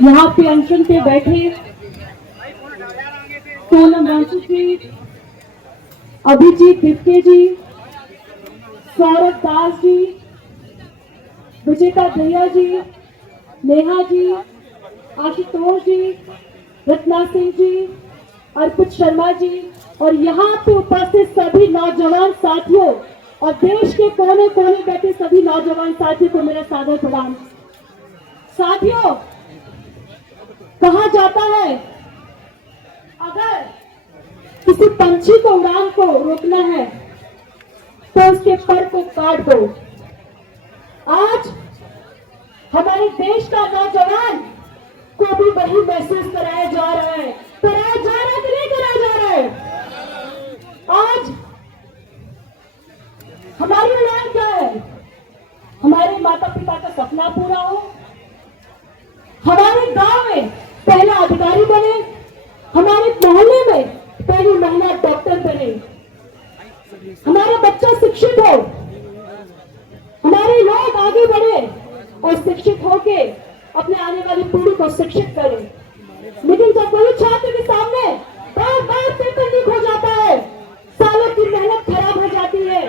यहाँ पे अनशन पे बैठे सोनम वांचू जी, अभिजीत दिवके जी, सौरभ दास जी, विजेता दहिया जी, नेहा जी, आशुतोष जी, रत्ना सिंह जी, अर्पित शर्मा जी और यहाँ पे उपस्थित सभी नौजवान साथियों और देश के कोने कोने बैठे सभी नौजवान साथियों को मेरा सादर प्रणाम। साथियों, कहा जाता है अगर किसी पंछी को उड़ान को रोकना है तो उसके पर को काट दो। आज हमारे देश का नौजवान को भी वही महसूस कराया जा रहा है, कराया जा रहा है कि नहीं कराया जा रहा है। आज हमारी उड़ान क्या है? हमारे माता पिता का सपना पूरा हो, हमारे गांव में पहला अधिकारी बने, हमारे मोहल्ले में पहली महिला डॉक्टर बने, हमारा बच्चा शिक्षित हो, हमारे लोग आगे बढ़े और शिक्षित होके अपने आने वाली पीढ़ी को शिक्षित करें। लेकिन जब वही छात्र के सामने बार बार पेपर लीक हो जाता है, सालों की मेहनत खराब हो जाती है,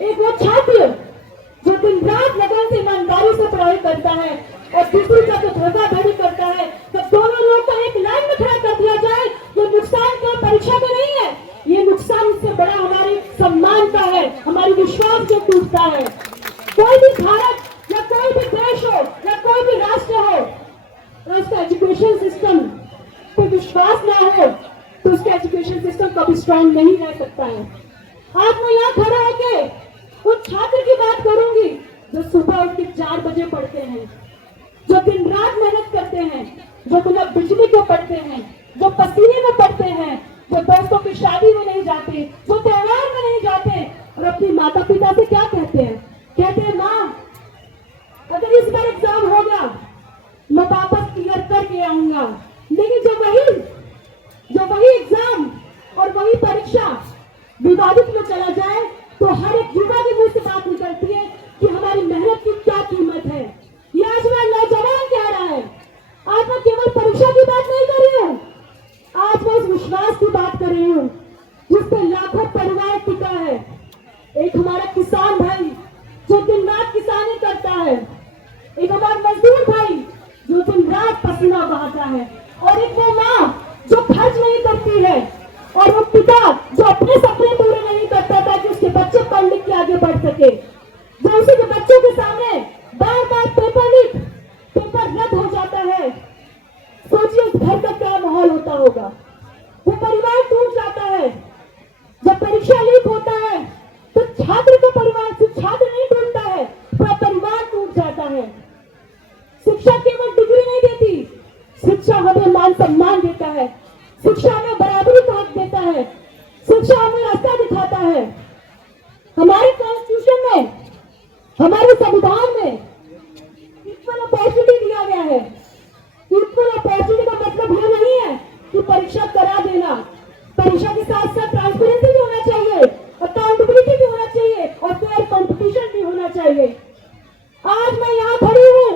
एक वो छात्र जो दिन रात लगन से ईमानदारी से पढ़ाई करता है और दूसरी का तो धोखाधड़ी करता है, तो दोनों लोग को एक लाइन में खड़ा कर दिया जाए, ये नुकसान केवल परीक्षा का नहीं है, ये नुकसान इससे बड़ा हमारे सम्मान का है, हमारी विश्वास जो टूटता है। कोई भी भारत या कोई भी देश हो या कोई भी राष्ट्र हो, तो उसका एजुकेशन सिस्टम पे विश्वास ना हो तो उसका एजुकेशन सिस्टम कभी स्ट्रांग नहीं रह सकता है। आज मैं यहाँ खड़ा होके उन छात्र की बात करूंगी जो सुबह उठ के 4 बजे पढ़ते हैं, जो दिन रात मेहनत करते हैं, जो बिना बिजली के पढ़ते हैं, जो पसीने में पढ़ते हैं, जो दोस्तों की शादी में नहीं जाते, जो त्योहार में नहीं जाते और अपनी माता पिता से क्या कहते हैं? कहते हैं माँ, अगर इस बार एग्जाम हो गया मैं वापस क्लियर करके आऊंगा। लेकिन जो वही एग्जाम और वही परीक्षा विवादित में चला जाए तो हर एक युवा के मुंह से बात निकलती है कि हमारी मेहनत की क्या कीमत है। ये आज मैं नौजवान कह रहा है। आज मैं केवल परीक्षा की बात नहीं कर रही हूँ, आज मैं उस विश्वास की बात कर रही हूँ जिस पर लाखों परिवार टिका है। एक हमारा किसान भाई जो दिन रात किसानी करता है, एक हमारा मजदूर भाई जो दिन रात पसीना बहाता है, और एक वो माँ जो खर्च नहीं करती है, और वो पिता जो अपने सपने पूरे नहीं करता था कि उसके बच्चे पढ़ लिख के आगे बढ़ सके, जो उसी के बच्चों के सामने बार बार पेपर रद्द हो जाता है। सोचिए उस घर का क्या माहौल होता होगा, वो परिवार टूट जाता है। जब परीक्षा लीक होता है तो छात्र का परिवार, सिर्फ छात्र नहीं टूटता है, पूरा परिवार टूट जाता है। शिक्षा केवल डिग्री नहीं देती, शिक्षा हमें मान सम्मान देता है, शिक्षा हमें बराबरी का हक देता है, शिक्षा हमें रास्ता दिखाता है। हमारे कॉन्स्टिट्यूशन में, हमारे संविधान में इक्वल अपॉर्चुनिटी दिया गया है। इक्वल अपॉर्चुनिटी का मतलब ये नहीं है कि परीक्षा करा देना, परीक्षा के साथ साथ ट्रांसपेरेंसी भी होना चाहिए, अकाउंटेबिलिटी भी होना चाहिए और फेयर कंपटीशन भी होना चाहिए। आज मैं यहाँ खड़ी हूँ,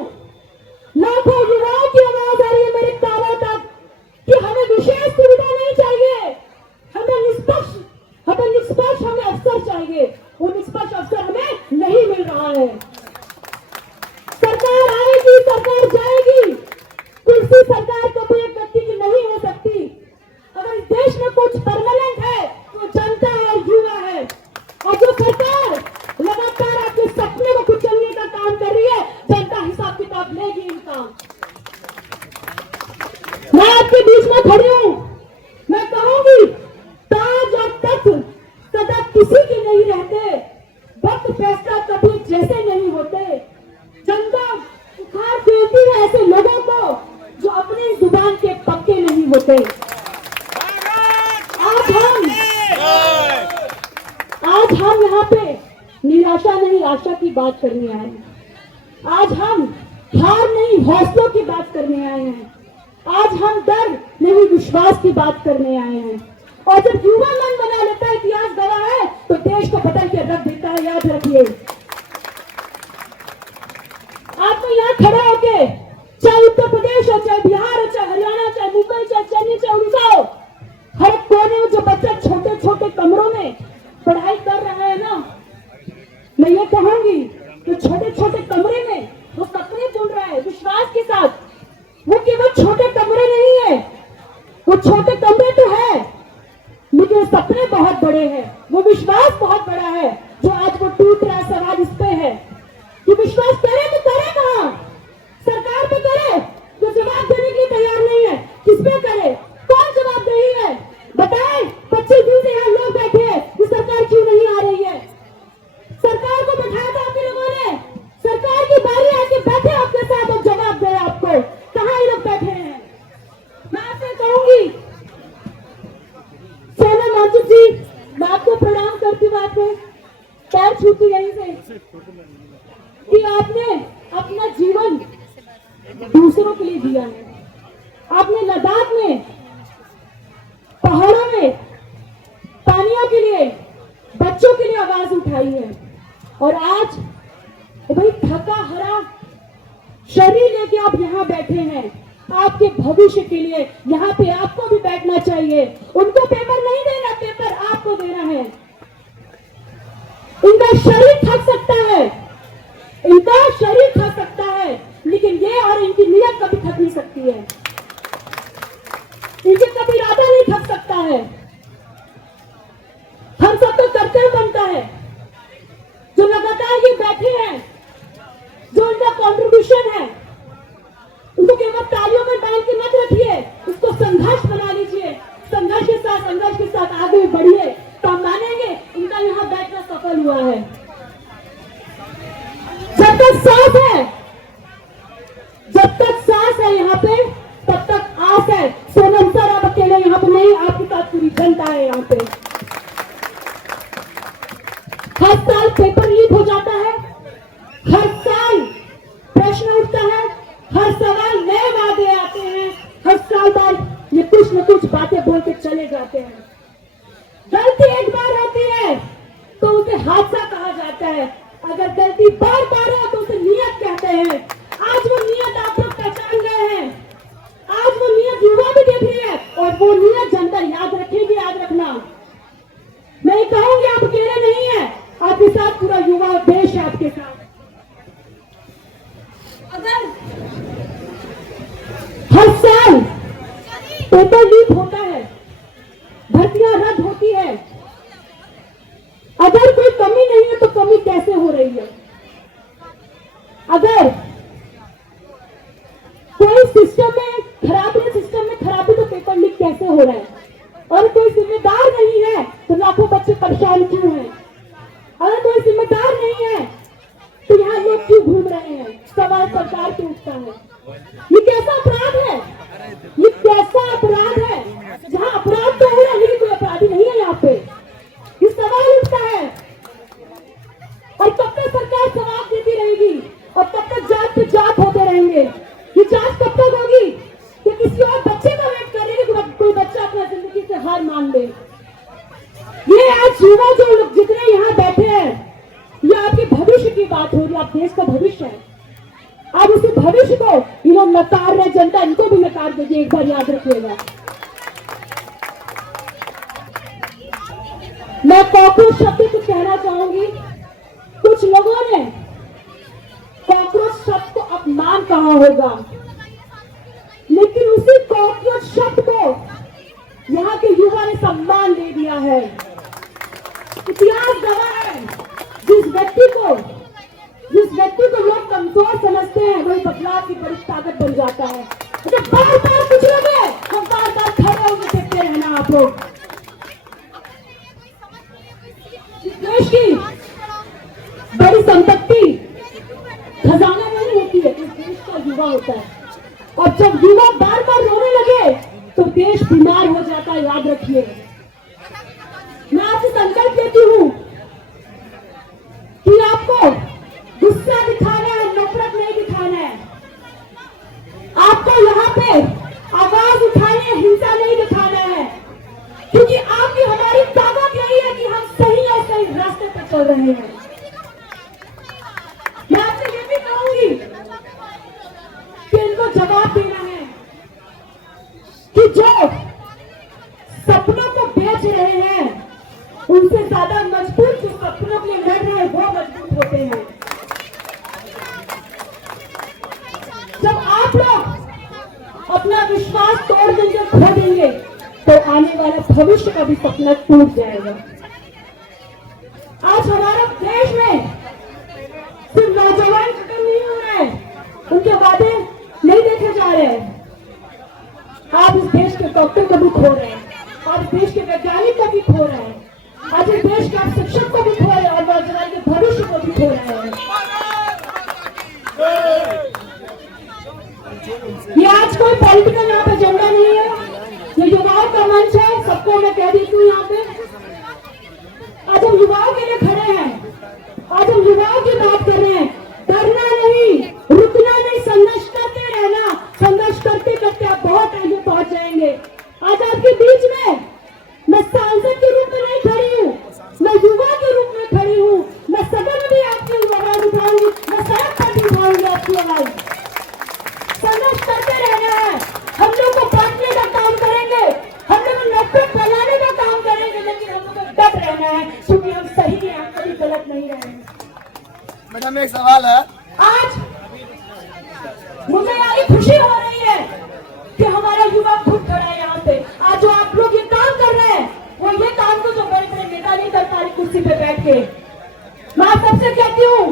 लाखों युवाओं की आवाज आ रही है मेरे कानों तक कि हमें विशेष सुविधा नहीं चाहिए, हमें निष्पक्ष हमें अवसर चाहिए। वो निष्पक्ष अवसर हमें नहीं मिल रहा है। सरकार आएगी, सरकार जाएगी, कुर्सी सरकार कभी एक व्यक्ति की नहीं हो सकती। अगर इस देश में कुछ परमानेंट है तो जनता है और युवा है, और जो सरकार लगातार आपके सपने को कुचलने का काम कर रही है, जनता हिसाब किताब लेगी इनका। मैं आपके बीच में खड़ी हूँ, मैं कहूंगी ताज और तख्त सदा किसी के नहीं रहते, वक्त फैसला कभी जैसे नहीं होते। जनता उखाड़ देती है ऐसे लोगों को जो अपनी जुबान के पक्के नहीं होते। आज हम यहाँ पे निराशा नहीं आशा की बात करने आए हैं। आज हम हार नहीं हौसलों की बात करने आए हैं। आज हम डर नहीं विश्वास की बात करने आए हैं। और जब युवा मन बना लेता है इतिहास गवाह है तो देश को बदल के रख देता है, याद रखिए। आप तो यहाँ खड़े होके चाहे उत्तर प्रदेश हो चाहे बिहार बड़े हैं, वो विश्वास बहुत बड़ा है जो आज वो टूट रहा है। सवाल इस पे है कि विश्वास करे तो करे कहां? सरकार पे करे तो जवाब देने के लिए तैयार नहीं है। किस पे करे? कौन जवाब नहीं है? बताएं। 25 दिन से यहाँ लोग बैठे हैं कि सरकार क्यों नहीं आ रही है? सरकार को बैठाया था आप लोगों ने, सरकार की बारी आके बैठे आपके साथ और जवाब दे आपको। कहाँ ये लोग बैठे हैं? मैं आपसे कहूंगी सोनम मांझी जी, मैं आपको प्रणाम करती हूँ, आपको पैर छूती यहीं से कि आपने अपना जीवन दूसरों के लिए दिया है। आपने लद्दाख में, पहाड़ों में, पानियों के लिए, बच्चों के लिए आवाज उठाई है। और आज भाई थका हरा शरीर लेके आप यहाँ बैठे हैं आपके भविष्य के लिए। यहाँ पे आपको भी बैठना चाहिए। उनको पेपर नहीं देना, पेपर आपको देना है। इनका शरीर थक सकता है, इनका शरीर थक सकता है, लेकिन ये और इनकी नीयत कभी थक नहीं सकती है। इनके कभी इरादा नहीं थक सकता है। हम सबको कर्तव्य बनता है। जो लगातार ये बैठे हैं, जो उनका कंट्रीब्यूशन है, उनको केवल तालियों में बांध के मत रखिए, उसको संघर्ष बना लीजिए। संघर्ष के साथ आगे बढ़िए तो हम मानेंगे इनका यहाँ बैठना सफल हुआ है। जब तक सांस है यहाँ पे, तब तक आस है। सोनम सर आप अकेले यहाँ पे नहीं, आपके साथ पूरी जनता है यहाँ पे। हर साल पेपर लीक हो जाता है, हर साल प्रश्न उठता है, हर सवाल नए वादे आते हैं, हर साल बाद ये कुछ न कुछ बातें बोल के चले जाते हैं। गलती एक बार होती है तो उसे हादसा कहा जाता है, अगर गलती बार बार हो तो उसे नियत कहते हैं। आज वो नियत आप लोग पहचान गए हैं, आज वो नियत युवा भी देख रही है और वो नियत जनता याद रखेगी। याद रखना, मैं कहूंगी आप अकेले नहीं है, आपके साथ पूरा युवा देश है आपके साथ। अगर हर साल पेपर लीक होता है, भर्तियां रद्द होती है, अगर कोई कमी नहीं है तो कमी कैसे हो रही है? अगर कोई सिस्टम में खराबी तो पेपर लीक कैसे हो रहा है? और कोई जिम्मेदार नहीं है तो लाखों बच्चे परेशान क्यों हैं? अगर कोई जिम्मेदार नहीं है तो यहाँ लोग क्यों घूम रहे हैं? सवाल सरकार पे उठता है। ये कैसा अपराध है? ये कैसा अपराध है जहाँ अपराध तो हो रहा है लेकिन कोई अपराधी नहीं है यहाँ पे? ये सवाल उठता है। और कब तक सरकार जवाब देती रहेगी और कब तक जांच पे जांच होते रहेंगे? ये जांच कब तक होगी? कि किसी और बच्चे का वेट करेंगे कि कोई बच्चा अपना जिंदगी से हार मान ले? ये आज युवा जो लोग जितने यहाँ बैठे हैं, ये आपके भविष्य की बात हो रही है। आप देश का भविष्य है। आप उसी भविष्य को ये लोग नकार रहे, जनता इनको भी नकार देगी। एक बार याद रखिएगा। मैं कॉकरोच शब्द को कहना चाहूंगी। कुछ लोगों ने कॉकरोच शब्द को अपमान कहा होगा, लेकिन उसी कॉकरोच शब्द को यहाँ के युवा ने सम्मान दे दिया है। इतिहास गवाह है, जिस व्यक्ति को लोग कमजोर समझते हैं वही बदलाव की बड़ी ताकत बन जाता है। तो बार बार कुछ लोग हम बार बार खड़े होकर देखते रहना। आप लोग देश की बड़ी संपत्ति खजाना नहीं होती है, इस देश का युवा होता है। और जब युवा बार बार रोने लगे तो देश बीमार हो जाता है। याद रखिए। मैं आपसे संकल्प लेती हूँ कि आपको गुस्सा दिखाना है, नफरत नहीं दिखाना है। आपको यहाँ पे आवाज उठानी है, हिंसा नहीं दिखाना है, क्योंकि आपकी हमारी ताकत यही है कि हम सही और सही रास्ते पर चल रहे हैं। मैं आपसे ये भी कहूंगी कि इनको जवाब देना है कि जो सपनों को बेच रहे हैं उनसे ज्यादा मजबूत जो सपनों के लिए लड़ रहे हैं वो मजबूत होते हैं। जब आप लोग अपना विश्वास तोड़ देंगे, खो देंगे, तो आने वाला भविष्य का भी सपना टूट जाएगा। आज हमारे देश में सिर्फ नौजवान खत्म नहीं हो रहे हैं, उनके वादे नहीं देखे जा रहे हैं। आप इस देश के डॉक्टर को भी खो रहे हैं, आज देश के वैज्ञानिक को भी खो रहे हैं, आज इस देश के आप शिक्षक को भी खो रहे हैं और नौजवान के भविष्य को भी खो रहे हैं। ये आज कोई पॉलिटिकल यहाँ पे एजेंडा नहीं है, ये युवाओं का मंच है। सबको मैं कह देती हूँ यहाँ पे आज हम युवाओं के लिए खड़े हैं, आज हम युवाओं की बात कर रहे हैं। डरना नहीं, रुकना नहीं, संघर्ष करते रहना। संघर्ष करते करते आप बहुत आगे पहुंच जाएंगे। आज आपके बीच में मैं सांसद के रूप में नहीं खड़ी हूँ, मैं युवा के रूप में खड़ी हूँ। मैं सदन में भी आपकी आवाज उठाऊंगी, मैं सड़क पर भी उठाऊंगी आपकी आवाज। संघर्ष करते रहना है, हम लोग को बांटने का काम करेंगे, हम लोग नफरत फैलाने का काम करेंगे, लेकिन हम लोग को डट रहना है क्योंकि हम सही हैं, कभी गलत नहीं रहेंगे। मैडम एक सवाल है, आज मुझे यहाँ खुशी हो रही है कि हमारा युवा खुद खड़ा है यहाँ पे। आज जो आप लोग ये काम कर रहे हैं वो ये काम तो जो बड़े बड़े नेता नहीं कर पा रहे कुर्सी पे बैठ के। मैं आप सबसे कहती हूँ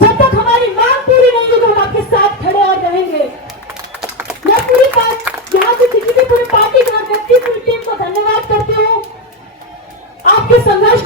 जब तक हमारी मांग पूरी नहीं होगी हम आपके साथ खड़े और रहेंगे। मैं पूरी बात यहाँ से पूरी पार्टी का व्यक्ति पूरी टीम को धन्यवाद करती हूँ। आपके संघर्ष